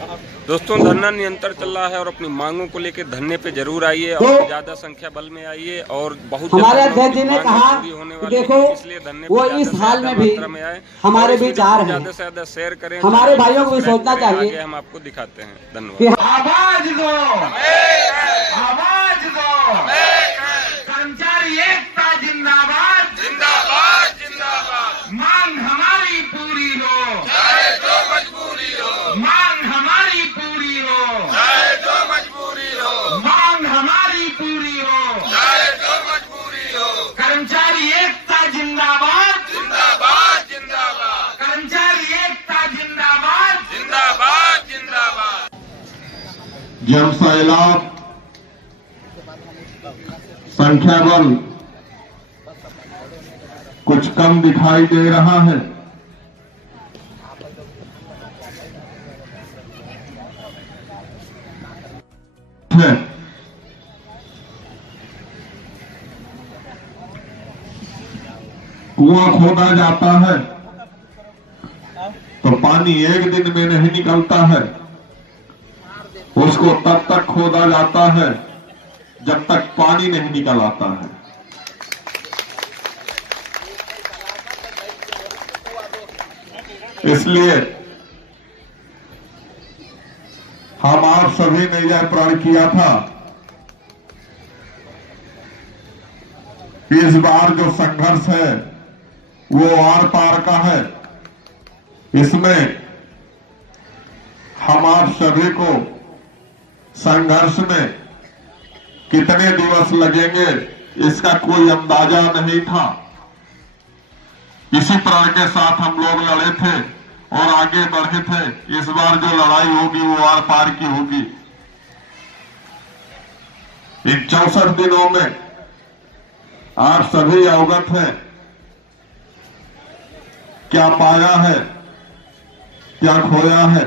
दोस्तों धरना निरंतर चल रहा है और अपनी मांगों को लेकर धरने पे जरूर आइए और ज्यादा संख्या बल में आइए। और बहुत हमारे अध्यक्ष जी ने कहा कि देखो इसलिए धरने वो इस हाल में भी हमारे बीच आ रहे हैं, ज्यादा से ज्यादा शेयर करें। हमारे भाइयों को भी सोचना चाहिए। हम आपको दिखाते हैं। धन्यवाद। आवाज दो, आवाज दो, कर्मचारी एकता जिंदाबाद, जिंदाबाद, जिंदाबाद। मांग हमारी पूरी हो, चाहे जो मजबूरी हो। मांग हमारी पूरी हो, चाहे जो मजबूरी हो। मांग हमारी पूरी हो, चाहे जो मजबूरी हो। कर्मचारी एकता जिंदाबाद, जिंदाबाद, जिंदाबाद। कर्मचारी एकता जिंदाबाद, जिंदाबाद, जिंदाबाद। जब सैलाब संख्या बल कुछ कम दिखाई दे रहा है, कुआं खोदा जाता है तो पानी एक दिन में नहीं निकलता है, उसको तब तक खोदा जाता है जब तक पानी नहीं निकल आता है। इसलिए हम आप सभी ने यह प्रण किया था कि इस बार जो संघर्ष है वो आर पार का है। इसमें हम आप सभी को संघर्ष में कितने दिवस लगेंगे इसका कोई अंदाजा नहीं था। इसी प्रण के साथ हम लोग लड़े थे और आगे बढ़े थे। इस बार जो लड़ाई होगी वो आर पार की होगी। इन 64 दिनों में आप सभी अवगत हैं क्या पाया है, क्या खोया है।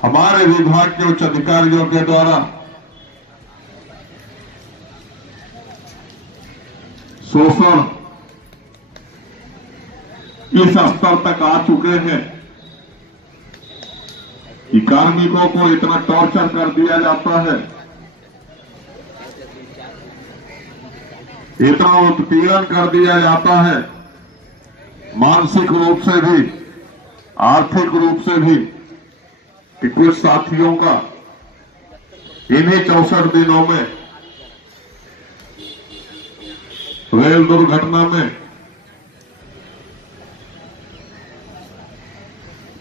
हमारे विभाग के उच्च अधिकारियों के द्वारा शोषण इस स्तर तक आ चुके हैं कि कार्मिकों को इतना टॉर्चर कर दिया जाता है, इतना उत्पीड़न कर दिया जाता है, मानसिक रूप से भी आर्थिक रूप से भी, कि कुछ साथियों का इन्हीं 64 दिनों में रेल दुर्घटना में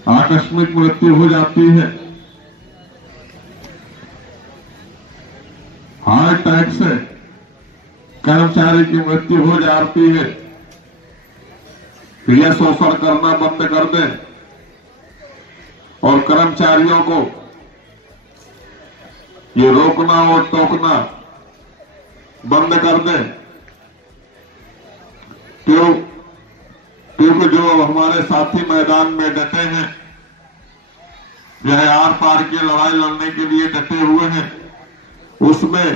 आकस्मिक मृत्यु हो जाती है, हार्ट अटैक से कर्मचारी की मृत्यु हो जाती है। यह शोषण करना बंद कर दें और कर्मचारियों को ये रोकना और टोकना बंद कर दें। क्योंकि जो हमारे साथी मैदान में डटे हैं, यह आर पार की लड़ाई लड़ने के लिए डटे हुए हैं, उसमें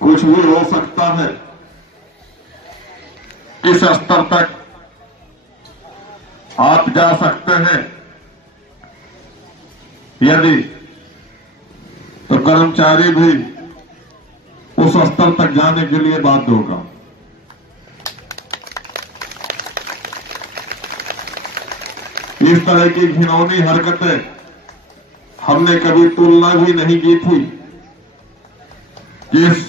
कुछ भी हो सकता है। इस स्तर तक आप जा सकते हैं यदि तो कर्मचारी भी उस स्तर तक जाने के लिए बाध्य होगा। इस तरह की घिनौनी हरकतें हमने कभी तुलना भी नहीं की थी। जिस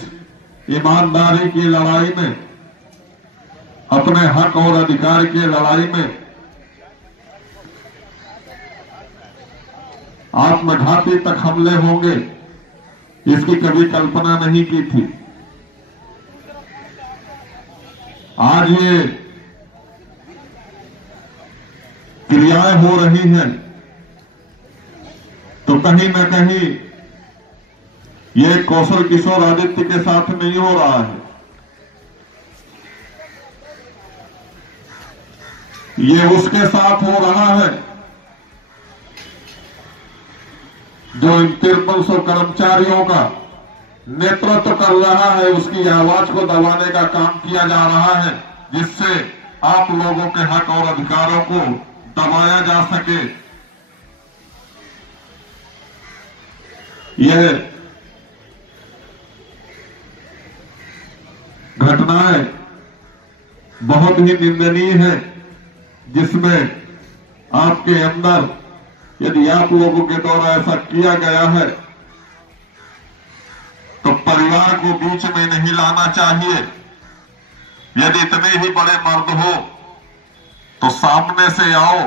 ईमानदारी की लड़ाई में, अपने हक और अधिकार की लड़ाई में आत्मघाती तक हमले होंगे, इसकी कभी कल्पना नहीं की थी। आज ये क्रियाएं हो रही हैं तो कहीं न कहीं ये कौशल किशोर आदित्य के साथ नहीं हो रहा है, ये उसके साथ हो रहा है जो इन 5300 कर्मचारियों का नेतृत्व कर रहा है। उसकी आवाज को दबाने का काम किया जा रहा है, जिससे आप लोगों के हक और अधिकारों को दबाया जा सके, यह घटनाएं बहुत ही निंदनीय है, जिसमें आपके अंदर यदि आप लोगों के द्वारा ऐसा किया गया है तो परिवार को बीच में नहीं लाना चाहिए। यदि इतने ही बड़े मर्द हो तो सामने से आओ,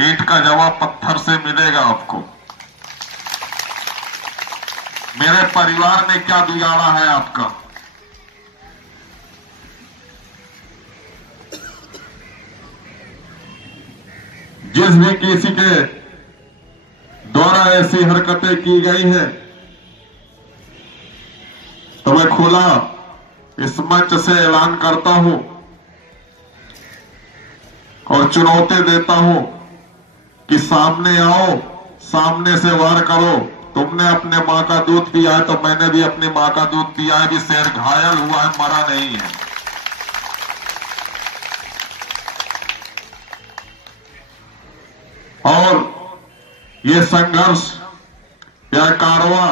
ईंट का जवाब पत्थर से मिलेगा आपको। मेरे परिवार ने क्या बिगाड़ा है आपका? जिस भी किसी के द्वारा ऐसी हरकतें की गई हैं तो मैं खुला इस मंच से ऐलान करता हूं और चुनौती देता हूं कि सामने आओ, सामने से वार करो। तुमने अपने मां का दूध पिया है तो मैंने भी अपनी मां का दूध पिया है। कि शेर घायल हुआ है, मरा नहीं है। और ये संघर्ष या कारवां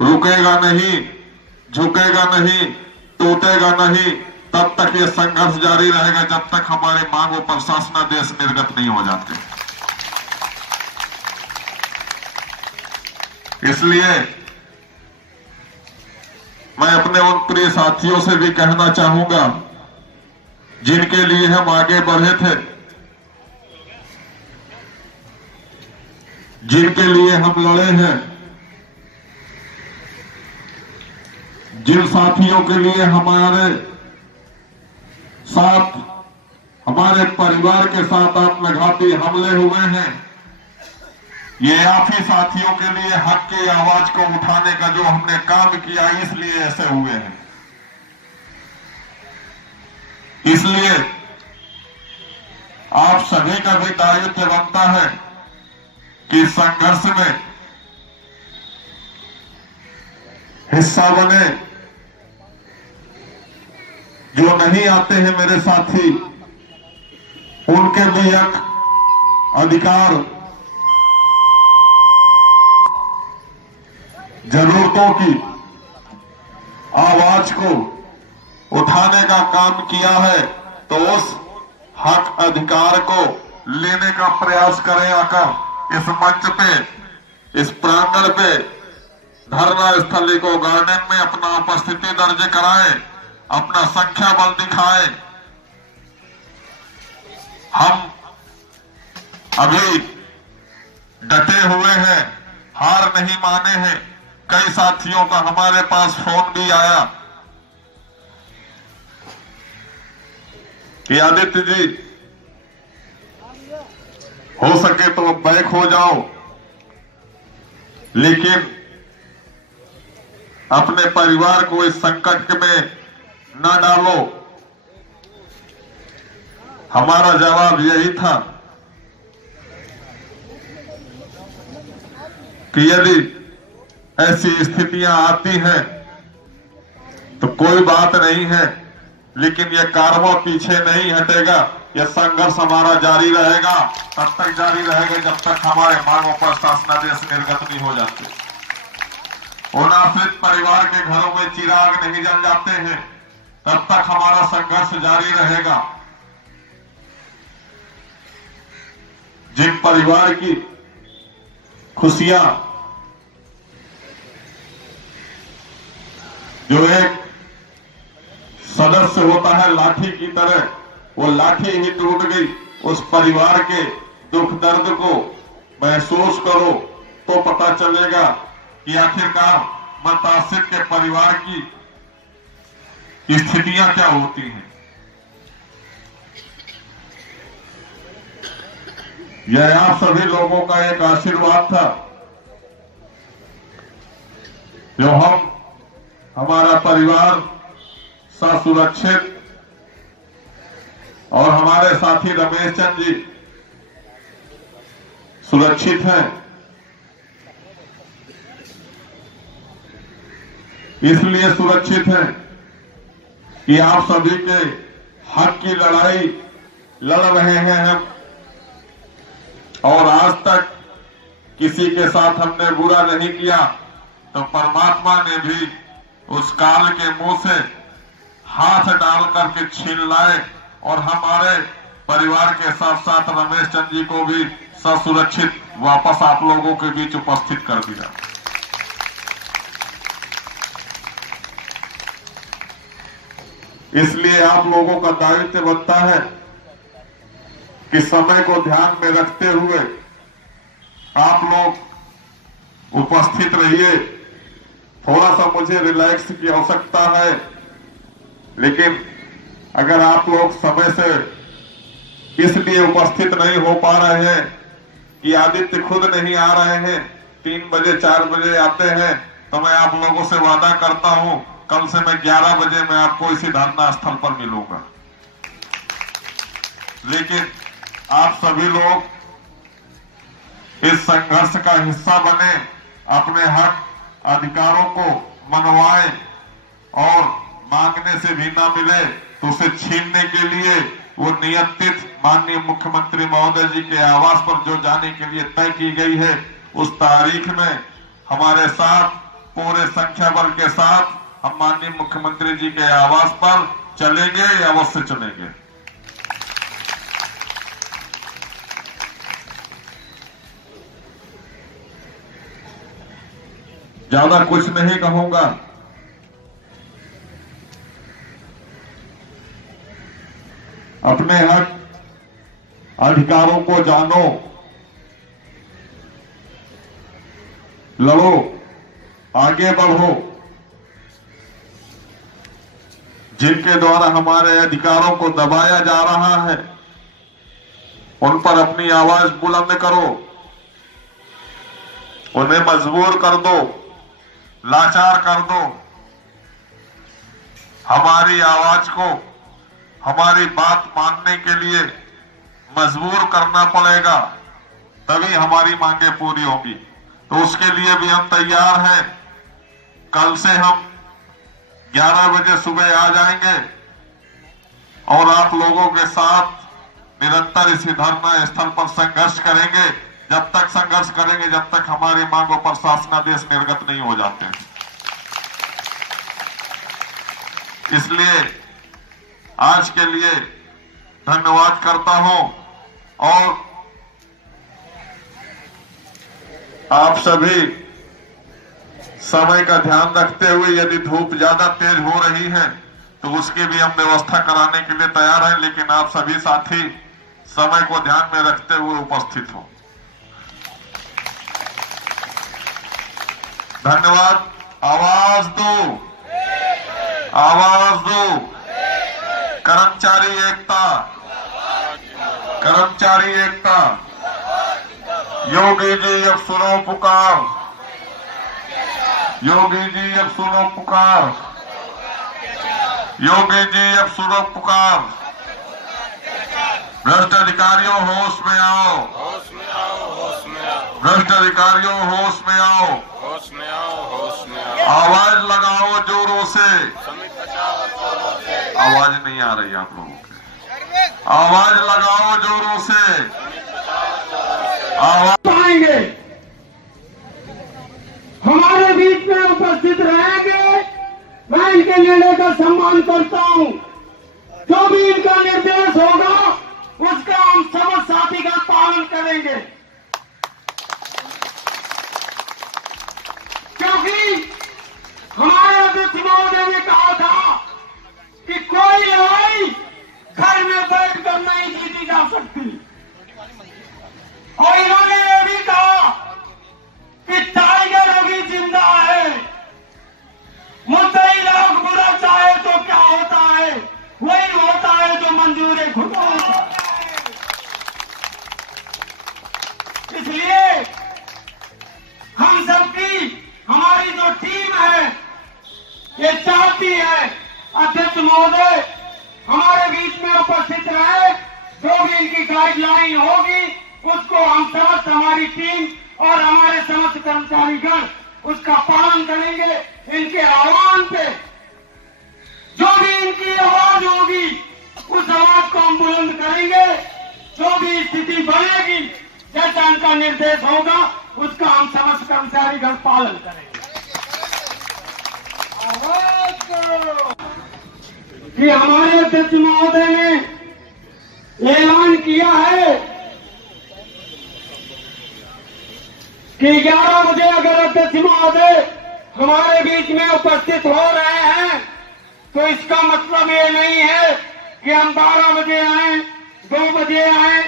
रुकेगा नहीं, झुकेगा नहीं, टूटेगा नहीं। तब तक ये संघर्ष जारी रहेगा जब तक हमारे मांगों पर शासनादेश निर्गत नहीं हो जाते। इसलिए मैं अपने उन प्रिय साथियों से भी कहना चाहूंगा जिनके लिए हम आगे बढ़े थे, जिनके लिए हम लड़े हैं, जिन साथियों के लिए हमारे साथ, हमारे परिवार के साथ आत्मघाती हमले हुए हैं, ये आप ही साथियों के लिए हक की आवाज को उठाने का जो हमने काम किया, इसलिए ऐसे हुए हैं। इसलिए आप सभी का भी दायित्व बनता है कि संघर्ष में हिस्सा बने। जो नहीं आते हैं मेरे साथी, उनके भी एक अधिकार, जरूरतों की आवाज को उठाने का काम किया है, तो उस हक अधिकार को लेने का प्रयास करें। आकर इस मंच पे, इस प्रांगण पे, धरना स्थली को गार्डन में अपना उपस्थिति दर्ज कराएं, अपना संख्या बल दिखाएं। हम अभी डटे हुए हैं, हार नहीं माने हैं। कई साथियों का हमारे पास फोन भी आया कि आदित्य जी, हो सके तो बैक हो जाओ, लेकिन अपने परिवार को इस संकट में न डालो। हमारा जवाब यही था कि यदि ऐसी स्थितियां आती हैं तो कोई बात नहीं है, लेकिन यह कारवां पीछे नहीं हटेगा। यह संघर्ष हमारा जारी रहेगा, तब तक जारी रहेगा जब तक हमारे मांगों पर शासनादेश निर्गत नहीं हो जाते। उन आश्रित परिवार के घरों में चिराग नहीं जल जाते हैं, तब तक हमारा संघर्ष जारी रहेगा। जिन परिवार की खुशियां, जो एक सदस्य होता है लाठी की तरह, वो लाठी ही टूट गई, उस परिवार के दुख दर्द को महसूस करो तो पता चलेगा कि आखिरकार मुतासिर के परिवार की स्थितियां क्या होती हैं। यह आप सभी लोगों का एक आशीर्वाद था जो हमारा परिवार सुरक्षित, और हमारे साथी रमेश चंद जी सुरक्षित हैं। इसलिए सुरक्षित हैं कि आप सभी के हक की लड़ाई लड़ रहे हैं हम, और आज तक किसी के साथ हमने बुरा नहीं किया, तो परमात्मा ने भी उस काल के मुंह से हाथ डाल करके छीन लाए और हमारे परिवार के साथ साथ रमेश चंद जी को भी ससुरक्षित वापस आप लोगों के बीच उपस्थित कर दिया। इसलिए आप लोगों का दायित्व बनता है कि समय को ध्यान में रखते हुए आप लोग उपस्थित रहिए। थोड़ा सा मुझे रिलैक्स की आवश्यकता है, लेकिन अगर आप लोग समय से इसलिए उपस्थित नहीं हो पा रहे हैं कि आदित्य खुद नहीं आ रहे हैं, 3 बजे 4 बजे आते हैं, तो मैं आप लोगों से वादा करता हूं कल से मैं 11 बजे मैं आपको इसी धरना स्थल पर मिलूंगा। लेकिन आप सभी लोग इस संघर्ष का हिस्सा बने, अपने हक अधिकारों को मनवाएं और मांगने से भी ना मिले तो उसे छीनने के लिए वो नियत तिथि माननीय मुख्यमंत्री महोदय जी के आवास पर जो जाने के लिए तय की गई है, उस तारीख में हमारे साथ पूरे संख्या बल के साथ हम माननीय मुख्यमंत्री जी के आवास पर चलेंगे या अवश्य चलेंगे। ज्यादा कुछ नहीं कहूंगा। अपने हक अधिकारों को जानो, लड़ो, आगे बढ़ो। जिनके द्वारा हमारे अधिकारों को दबाया जा रहा है उन पर अपनी आवाज बुलंद करो, उन्हें मजबूर कर दो, लाचार कर दो। हमारी आवाज को हमारी बात मानने के लिए मजबूर करना पड़ेगा, तभी हमारी मांगे पूरी होगी। तो उसके लिए भी हम तैयार हैं। कल से हम 11 बजे सुबह आ जाएंगे और आप लोगों के साथ निरंतर इसी धरना स्थल पर संघर्ष करेंगे। जब तक संघर्ष करेंगे जब तक हमारी मांगों पर शासनादेश निर्गत नहीं हो जाते। इसलिए आज के लिए धन्यवाद करता हूं और आप सभी समय का ध्यान रखते हुए यदि धूप ज्यादा तेज हो रही है तो उसकी भी हम व्यवस्था कराने के लिए तैयार हैं, लेकिन आप सभी साथी समय को ध्यान में रखते हुए उपस्थित हो। धन्यवाद। आवाज दो, आवाज दो। कर्मचारी एकता, कर्मचारी एकता। योगी जी अब सुनो पुकार, योगी जी अब सुनो पुकार, योगी जी अब सुनो पुकार। भ्रष्ट अधिकारियों होश में आओ, होश में आओ, होश में आओ, भ्रष्ट अधिकारियों होश में आओ, होश में आओ, होश में आओ। आवाज लगाओ जोरों से। समित बचाओ जोरों से। आवाज नहीं आ रही आप लोगों की, आवाज लगाओ जोरों से। आवाज पाएंगे हमारे बीच में उपस्थित रहेंगे। मैं इनके निर्णय का सम्मान करता हूं। जो भी इनका निर्देश होगा उसका हम सब साथी का पालन करेंगे, क्योंकि हमारे अध्यक्ष महोदय ने कहा था कि कोई लड़ाई घर में बैठकर नहीं जीती जा सकती, और इन्होंने ये भी कहा कि टाइगर अभी जिंदा है। मुद्दई लोग बुरा चाहे तो क्या होता है, वही होता है जो मंजूर खुदा होता है। इसलिए हम सबकी, हमारी जो टीम है ये चाहती है अध्यक्ष महोदय हमारे बीच में उपस्थित रहे। जो भी इनकी गाइडलाइन होगी उसको हम समस्त, हमारी टीम और हमारे समस्त कर्मचारीगण उसका पालन करेंगे। इनके आह्वान पे जो भी इनकी आवाज होगी उस आवाज को हम बुलंद करेंगे। जो भी स्थिति बनेगी, जैसा इनका निर्देश होगा उसका हम समस्त कर्मचारीगण पालन करेंगे। कि हमारे अध्यक्ष महोदय ने ऐलान किया है कि 11 बजे अगर अध्यक्ष महोदय हमारे बीच में उपस्थित हो रहे हैं तो इसका मतलब ये नहीं है कि हम 12 बजे आए, 2 बजे आए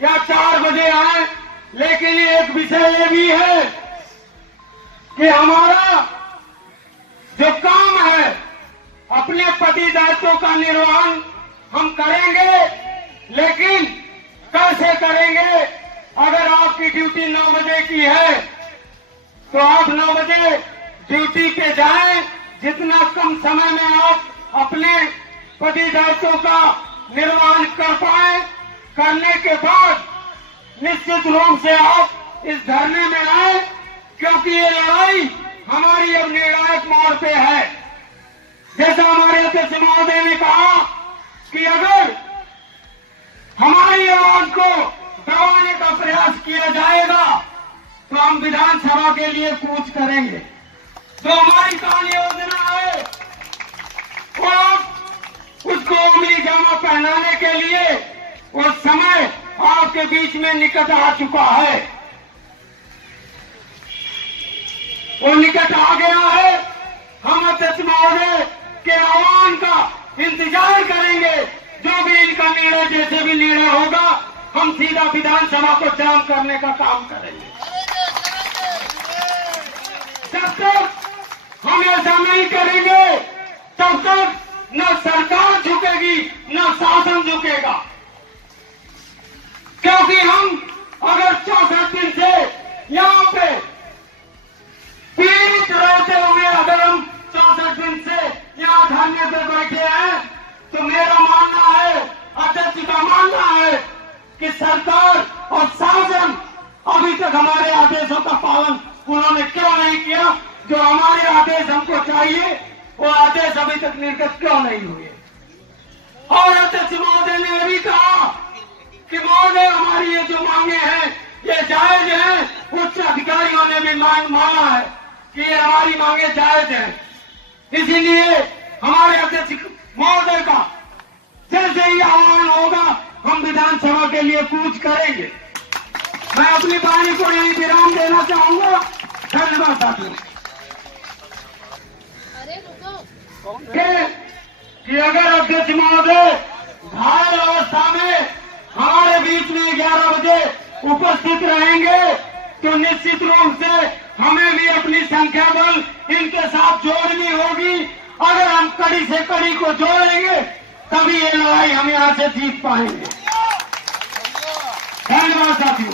या 4 बजे आए। लेकिन एक विषय ये भी है कि हमारा जो काम है अपने पति दायित्वों का निर्वहन हम करेंगे, लेकिन कैसे करेंगे? अगर आपकी ड्यूटी 9 बजे की है तो आप 9 बजे ड्यूटी पे जाएं। जितना कम समय में आप अपने पति दायित्वों का निर्वहन कर पाए, करने के बाद निश्चित रूप से आप इस धरने में आए, क्योंकि ये लड़ाई हमारी अब निर्णायक मोड़ पे है। जैसा हमारे अध्यक्ष महोदय ने कहा कि अगर हमारी आवाज को दबाने का प्रयास किया जाएगा तो हम विधानसभा के लिए कूच करेंगे। जो हमारी कार्य योजना है वो उसको उंगली जामा पहनाने के लिए वो समय आपके बीच में निकट आ चुका है, वो निकट आ गया है। हम अध्यक्ष महोदय के आह्वान का इंतजार करेंगे। जो भी इनका निर्णय, जैसे भी निर्णय होगा, हम सीधा विधानसभा को जाम करने का काम करेंगे। जब तक हम ऐसा नहीं करेंगे तब तक न सरकार झुकेगी न शासन झुकेगा। क्योंकि हम अगर 64 दिन से यहाँ पे पीड़ित रहते हुए अगर हम 64 दिन से यहाँ धरने पे बैठे हैं तो मेरा मानना है, अध्यक्ष का मानना है कि सरकार और शासन अभी तक हमारे आदेशों का पालन उन्होंने क्यों नहीं किया। जो हमारे आदेश हमको चाहिए वो आदेश अभी तक निर्गत क्यों नहीं हुए। और अध्यक्ष महोदय ने अभी कहा कि महोदय हमारी ये जो मांगे हैं ये जायज हैं। उच्च अधिकारियों ने भी माना है कि ये हमारी मांगे जायज हैं। इसीलिए हमारे अध्यक्ष महोदय का जैसे ही आह्वान होगा हम विधानसभा के लिए कूच करेंगे। मैं अपनी वाणी को यही विराम देना चाहूंगा। धन्यवाद साथियों। कि अगर अध्यक्ष महोदय घायल अवस्था में हमारे बीच में 11 बजे उपस्थित रहेंगे तो निश्चित रूप से हमें भी अपनी संख्या बल इनके साथ जोड़नी होगी। अगर हम कड़ी से कड़ी को जोड़ेंगे तभी ये लड़ाई हम यहाँ से जीत पाएंगे। धन्यवाद साथियों।